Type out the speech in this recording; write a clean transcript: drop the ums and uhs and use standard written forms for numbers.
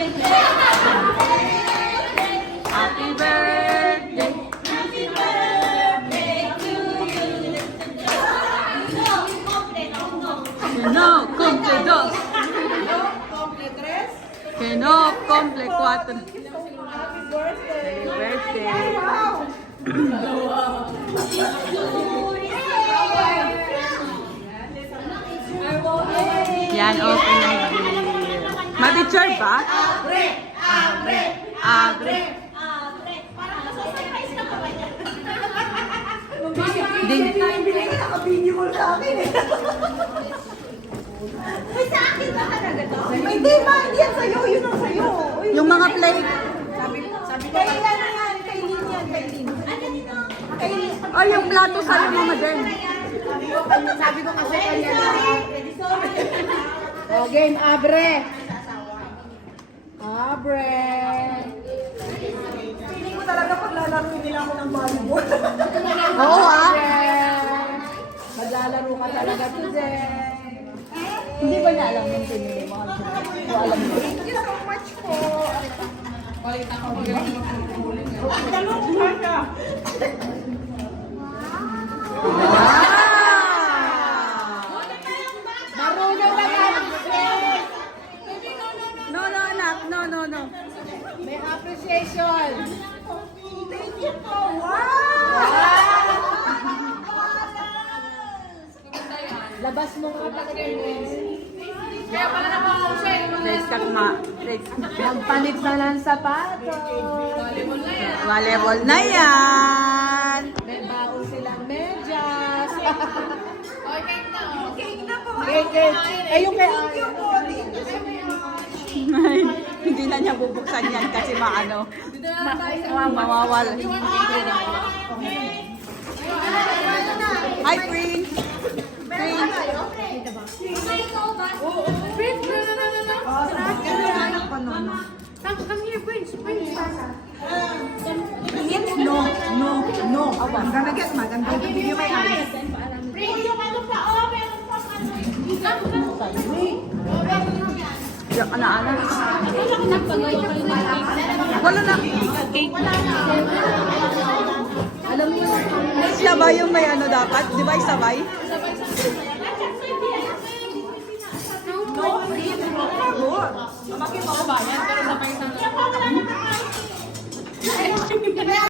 Happy birthday. Happy birthday to you. No, cumple dos. Que no, cumple cuatro. Happy birthday. Happy birthday. Yan, open na yung beer. Ma-picture ba? Abre! Abre! Abre. Abre! Parang nasa-surprise ka pa ba yan? Ding. Naka-video call sa akin eh. Ay, sa akin ba talaga to? Hindi ma, hindi yan sa'yo. Yun ang sa'yo. Yung mga plate. Sabi ko, kay yan, kay Lin yan, kay Lin. Ano dito? Kay Lin. Oh, yung plato sa'yo, Mama Den. Sabi ko kasi kanya na. O, game, abre. Abre. Feeling ko talaga paglalaro nila ako ng volleyball. Oo, ah. Maglalaro ka talaga today. Hindi ba niya alam yung pinili mo? Alam mo. Thank you so much po. Dalawang siya. Marunong na tayo. No, no, anak. No, no, no. May appreciation. Thank you po. Wow! Labas mo nga talaga yung kaya pala na po ako siya. Let's cut ma. Let's. Magpalit na ng sapatos. Volleyball na yan. May baon silang medyas. Okay na. Cake na po. Cake. Eh, yung kay Thank you po. Ay, hindi na niya bubuksan yan kasi maano. Mawawala. Hi, Prince. Prince. Prince, no. Come here, Prince. No. I'm gonna get mad. I'm gonna give you my eyes. Yung ano pa, meron pa Diyan ka na, anak. Wala na. Alam mo yun. Sabay yung may ano dapat. Di ba sabay? No, please. Bakit mo ba yan? Pero sabay sa